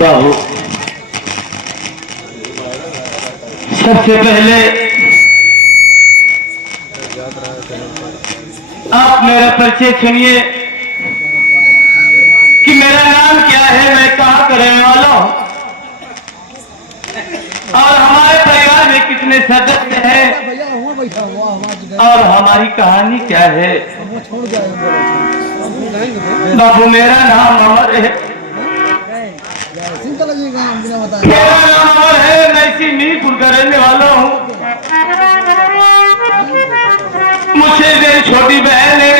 बाबू, सबसे पहले आप मेरा परिचय सुनिए कि मेरा नाम क्या है, मैं कहाँ का रहने वाला हूँ और हमारे परिवार में कितने सदस्य हैं और हमारी कहानी क्या है। बाबू, मेरा नाम अमर है। मेरा नाम अमर है, मैं इसी मीरपुर का रहने वाला हूँ। मुझे मेरी छोटी बहन है,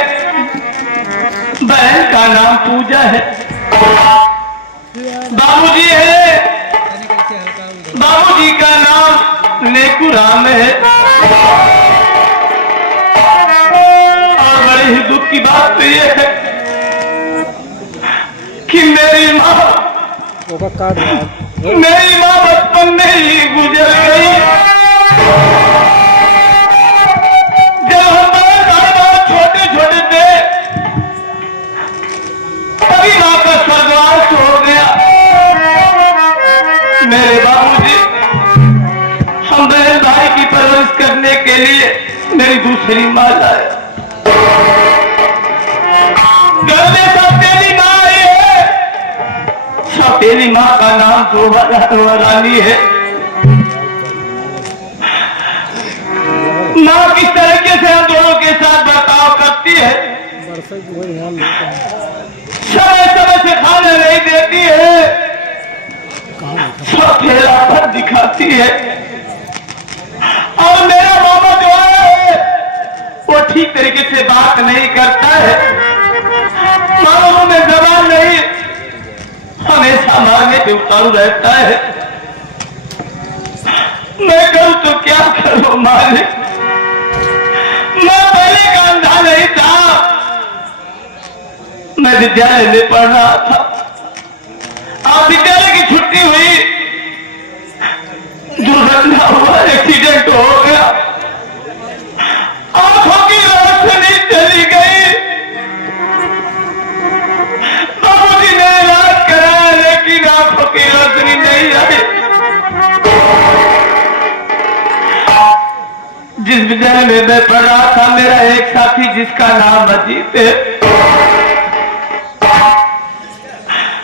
बहन का नाम पूजा है। बाबूजी है, बाबूजी का नाम नेकू राम है। और बड़े ही दुख की बात तो ये है कि मेरी माँ बचपन में ही गुजर गई। जब हम बहुत छोटे छोटे थे तभी माँ का स्वर्गवास हो गया। मेरे बाबूजी हम बहन भाई की परवरिश करने के लिए मेरी दूसरी माँ लाए। घर में सौतेली माँ आई है, सौतेली माँ का नाम शोभा रानी है। माँ किस तरीके से हम दोनों के साथ बर्ताव करती है, समय समय से खाना नहीं देती है, सौतेला पर दिखाती है। और मेरा मामा जो है वो ठीक तरीके से बात नहीं करता है, मामों में जबान नहीं, हमेशा मारने पे उतारू रहता है। मैं करूं तो क्या करूं मालिक, मैं पहले का अंधा नहीं था। मैं विद्यालय में पढ़ रहा था, अब विद्यालय की छुट्टी हुई, दुर्घटना हुआ, एक्सीडेंट हो गया, आंखों की रोशनी चली गई। बाबूजी ने इलाज कराया लेकिन आंखों की रोशनी नहीं आई। जिस विद्यालय में मैं पढ़ रहा था, मेरा एक साथी जिसका नाम अजीत है,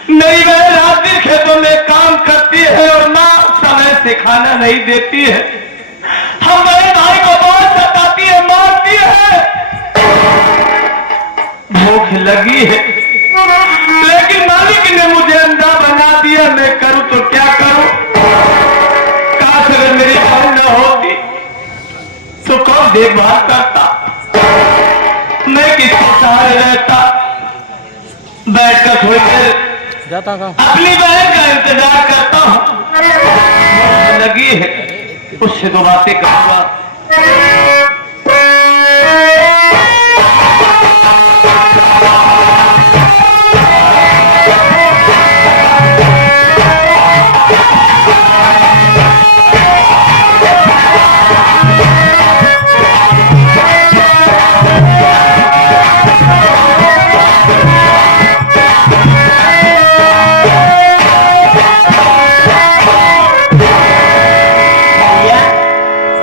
मेरी बहन रात दिन खेतों में काम करती है और माँ समय से खाना नहीं देती है। हम बहन भाई को बहुत सताती है, मारती है। भूख लगी है लेकिन मालिक ने मुझे अंधा बना दिया, मैं करूं तो क्या करूं। काश अगर मेरी बहन न होती तो कौन देखभाल करता, मैं किसके सहारे रहता। बैठकर थोड़ी देर अपनी बहन का इंतजार करता हूँ, लगी है उससे तो बातें करूंगा।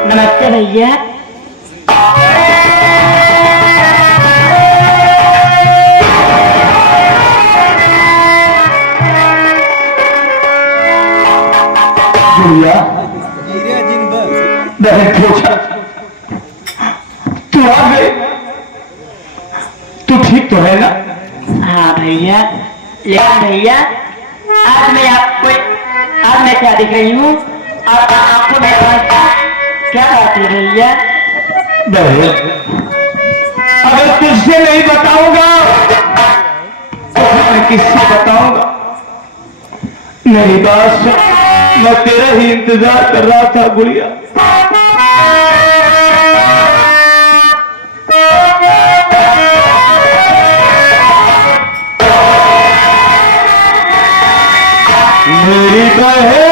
नमस्ते भैया। जुलिया, बहन पूछा, तू आ गई, तू ठीक तो है ना? हाँ भैया, लेकिन भैया आज मैं क्या दिख रही हूँ और आपको मेरे पास क्या बात है भैया? बहन, अगर तुझसे नहीं बताऊंगा तो मैं किससे बताऊंगा? मेरी बात सुन, मैं तेरा ही इंतजार कर रहा था गुड़िया। मेरी बहन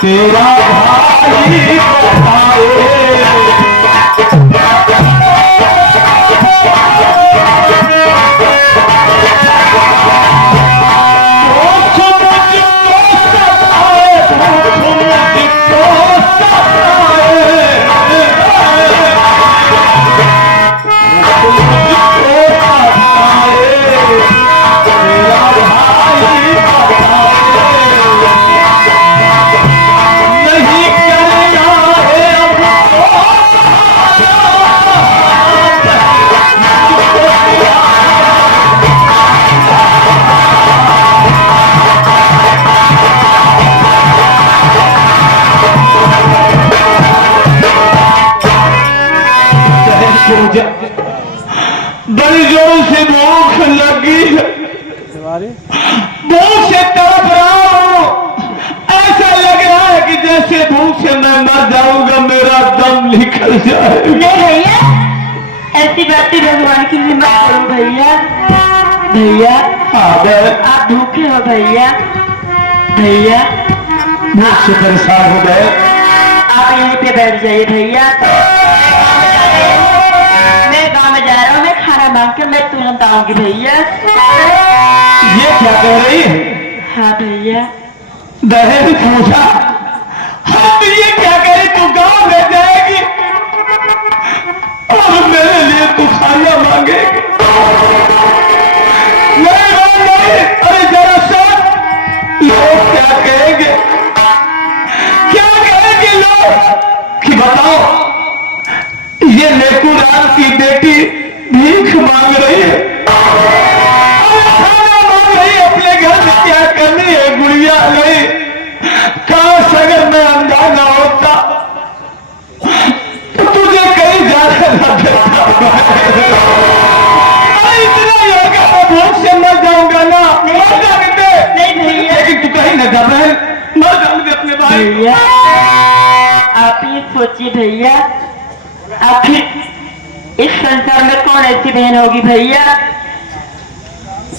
तेरा भाई बड़ी जोर से भूख लगी है, भूख से तड़प रहा हूं। ऐसा लग रहा है कि जैसे भूख से मैं मर जाऊंगा, मेरा दम निकल जाएगा। नहीं भैया, ऐसी बातें भगवान की हिम्मत करो भैया। भैया आप भूखे हो भैया? भैया भूख से परेशान हो गए, आप यहीं पे बैठ जाइए भैया। मैं गाँव में जा रहा हूँ, मैं खाना मांग कर मैं तुरंत आऊंगी भैया। ये क्या कह रही है? हाँ भैया। बहन पूछा, हाँ तो ये क्या कह रही, तू गाँव में जाएगी और मेरे लिए तू खाना मांगेगी? नहीं, अरे जरा सुन, लोग क्या कहेंगे, क्या कहेंगे लोग कि बताओ ये नेकू राम की बेटी भीख मांग रही है, खाना मांग रही है, अपने घर में क्या करनी है गुड़िया नहीं। काश अगर मैं अंधा ना होता तो तुझे कहीं जाने न देता। इतना योगा मैं भूख से मर जाऊंगा ना, मर जाने दे। नहीं भैया, लेकिन तू कहीं न जा बहन, मर जाने दे अपने भाई। भैया आप ही सोचिए भैया, आखिर इस संसार में कौन ऐसी बहन होगी भैया?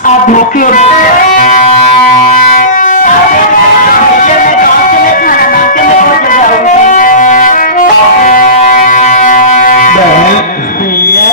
आप भूखे हो भैया, मैं गाँव से मैं खाना मांग के मैं पहुंच जाऊंगी भैया।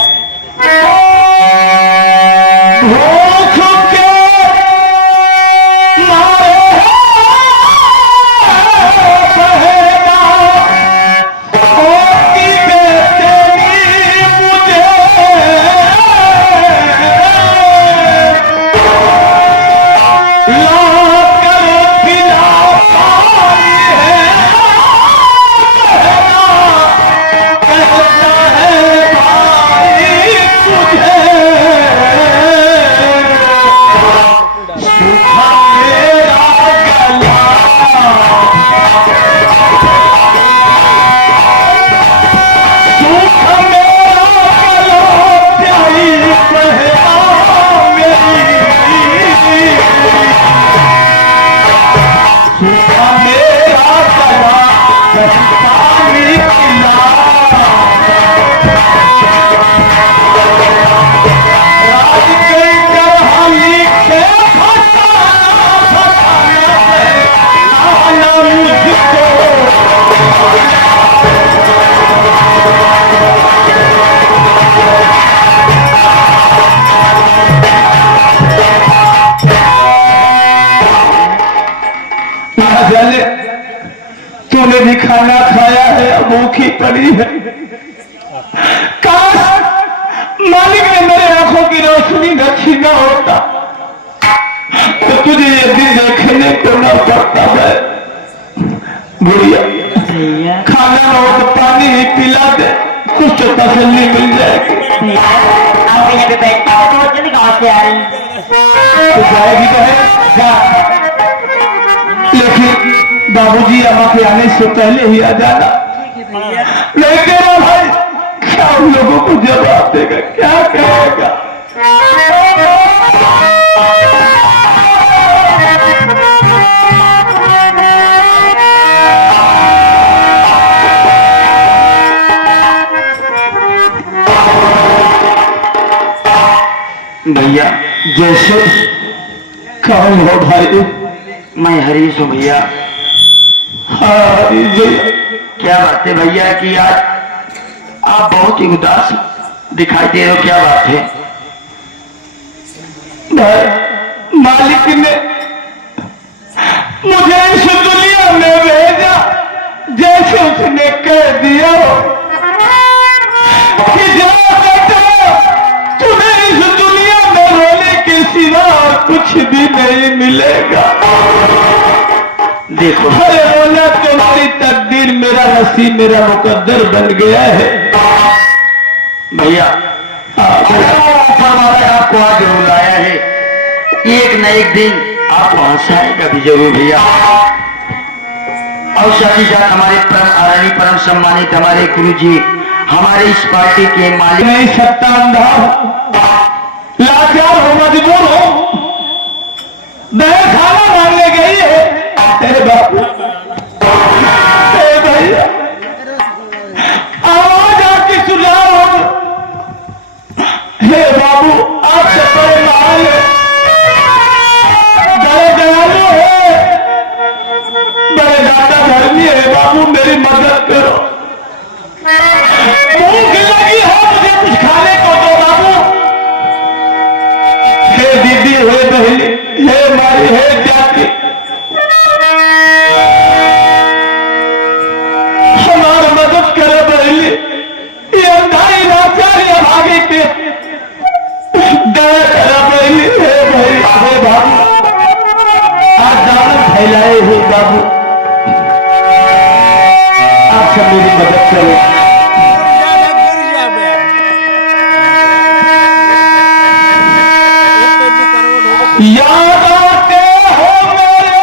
भूखी पड़ी है। काश मालिक ने मेरे आंखों की रोशनी न छीना होता तो तुझे ये दिन देखने को न पड़ता है। बुढ़िया भैया खाना हो तो पानी ही पिला दे, कुछ तो तसल्ली मिल जाएगी। भैया आप यहाँ पे बैठते हो तो जल्दी कहाँ से आ रही हैं? तो जाएगी तो है जा, लेकिन बाबूजी अम्मा के आने से पहले ही आ जाना। नहीं तेरा भाई क्या उन लोगों को जवाब देगा, क्या कहेगा? भैया जैसे कौन हो भाई? मैं हरीश हूँ भैया। हाँ भैया क्या बात है भैया कि आज आप बहुत ही उदास दिखाई दे रहे हो, क्या बात है? भाई मालिक ने मुझे इस दुनिया में भेजा जैसे उसने कह दिया हो कि जाओ बेटा, तुम्हें इस दुनिया में रोने के सिवा कुछ भी नहीं मिलेगा। देखो अरे रोना तुम्हारी तकदीर, मेरा नसीब, मेरा मुकद्दर बन गया है। भैया आपको आज जरूर लाया है, एक न एक दिन आपको हंसाएगा भी जरूर भैया। और साथ ही साथ हमारे परम आदरणीय परम सम्मानित हमारे गुरु जी, हमारे इस पार्टी के मालिक नहीं सकता, अंधा हो, लाचार हो, मजबूर हो, दया खाना मांगने गई है तेरे बापू। भैया आवाज आपकी सुझाव, हे बाबू आपसे बड़े महान है, बड़े दयालु है, बड़े दाता धर्मी है। बाबू मेरी मदद करो, भूख लगी हो, मुझे कुछ खाने को दो बाबू। हे दीदी, हे बहनी, हे मारी, हे जाति, हमारी मदद करो बहनी। ये अंधाई लाचारी अभागे के दया करो बहनी। हे भाई, हे बाबू आज दामन फैलाए हो बाबू, आप सब मेरी मदद करो। याद आते हो मेरे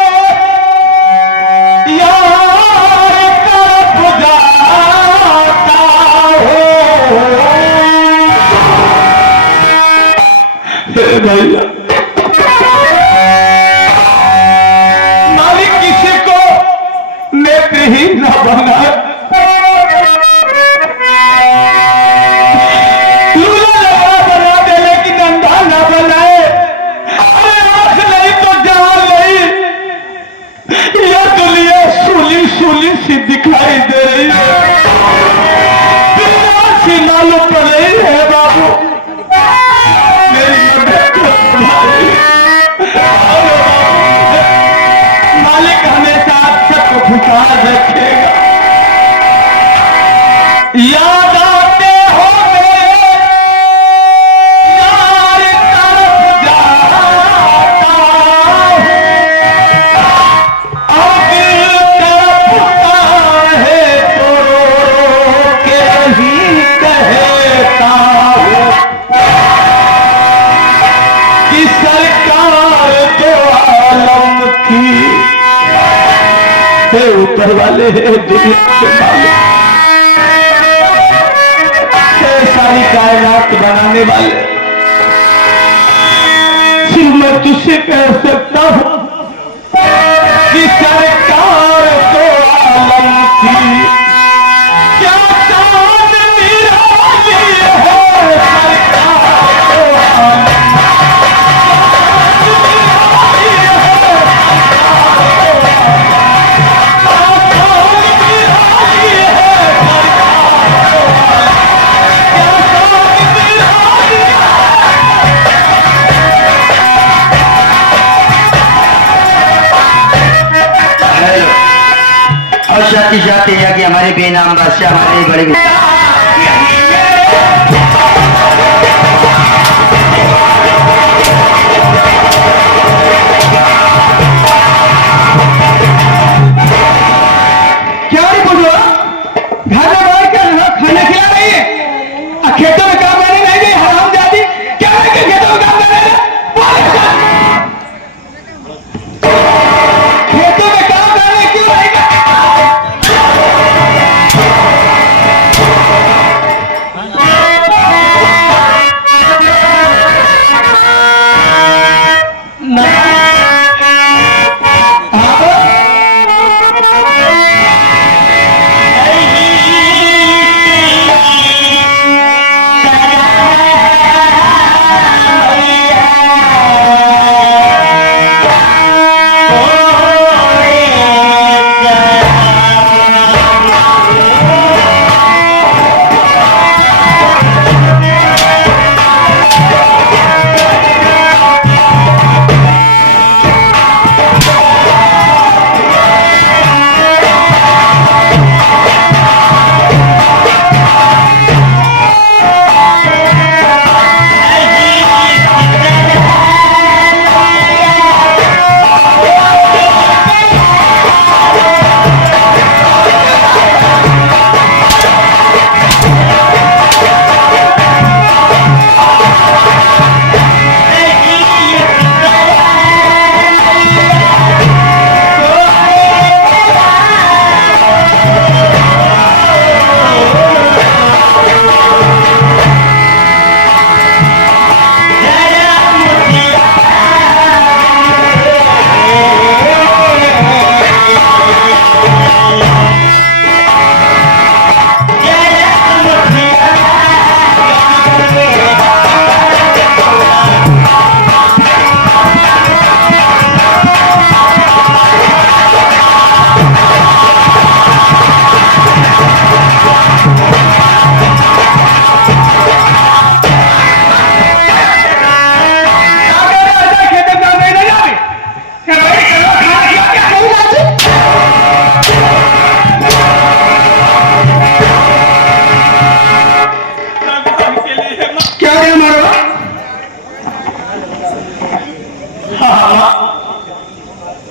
यार तरफ जाता हो, हे भैया मालिक किसी को नेत्रहीन न बनाए, लूला लंगड़ा बना दे लेकिन अंधा न बनाए। अरे आंख नहीं तो जान नहीं, यह दुनिया सूली सूली सी दिखाई दे रही है, बिना सी मालूम पड़ रही है। बाबू मेरी मदद करो भाई। अरे बाबू, मालिक हमेशा आप सबको खुशहाल रखेगा। याद आते हो मेरे यार तरफ जाता हूँ, और दिल तड़पता है तो रो के ही कहता हूँ कि सरकार तो आलम की, हे ऊपर वाले, हे दुनिया के मालिक, हे सारी कायनात बनाने वाले, सिर्फ मैं तुझसे कह सकता हूं कि सरकार तो आलम की, क्या चांद निराली है सरकार तो आलम की। बादशाह की जाते हैं कि हमारे बेनाम बादशाह हमारे बड़े क्या नहीं बोलो घर में बैठ कर खाना खिला रही है खेतों में काम करने नहीं गई हराम जाती क्या है कि खेतों में काम करने खेतों में काम करने क्यों नहीं गई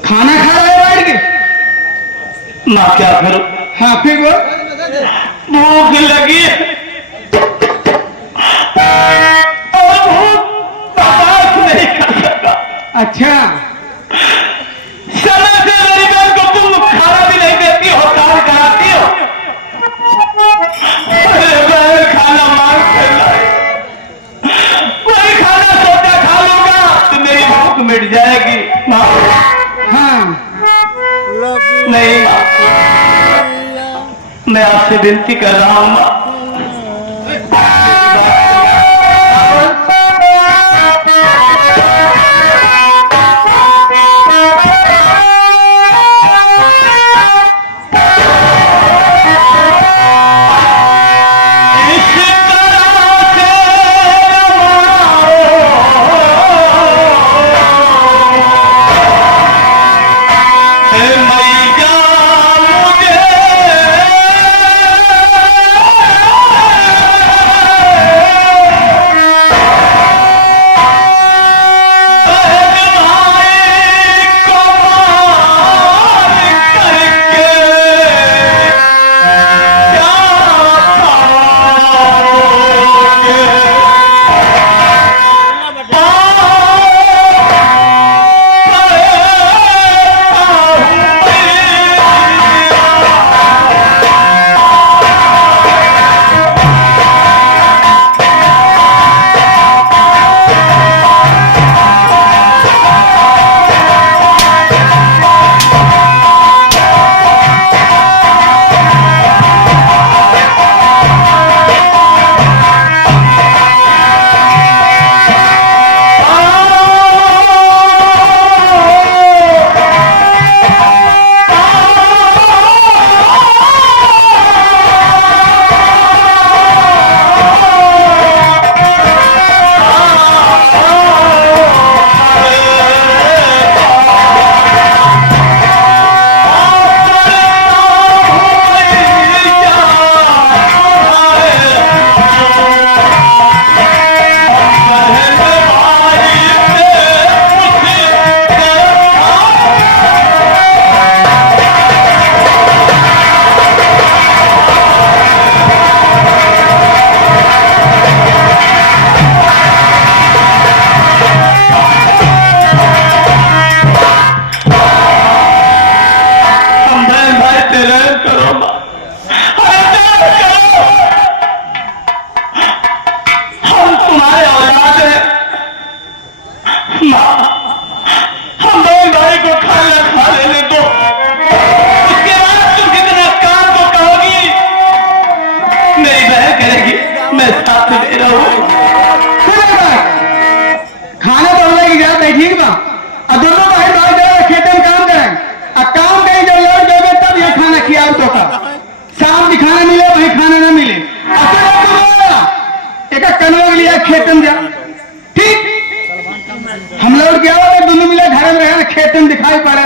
खाना खा रहे हो बैठ के माँ क्या करूं हाँ फिर वो भूख लगी और भूख बर्दाश्त नहीं कर सकता। अच्छा समय से मेरी बहन को तुम खाना भी नहीं देती हो काम कराती हो अरे बहन खाना मांग कर लाई कोई खाना सोचा खा लूंगा तो मेरी भूख मिट जाएगी माँ हाँ नहीं माँ मैं आपसे विनती कर रहा हूँ माँ माँ, हम बहन भाई को खाना खा लेने दो, उसके बाद तुम कितना काम को कहोगी मेरी बहन करेगी, मैं साथ में रहूं। खाना तो हमने की जात है ठीक बा, और दोनों भाई भाई जाए खेत में काम करें, और काम कहीं जब लौट जाओगे तब ये खाना खिलाओ तो का शाम की खाना मिले वही खाना ना मिले, एक कनवा के लिए खेत में जा ठीक हम लोग क्या दोनों मिले घर में रहे खेत में दिखाई पड़ा।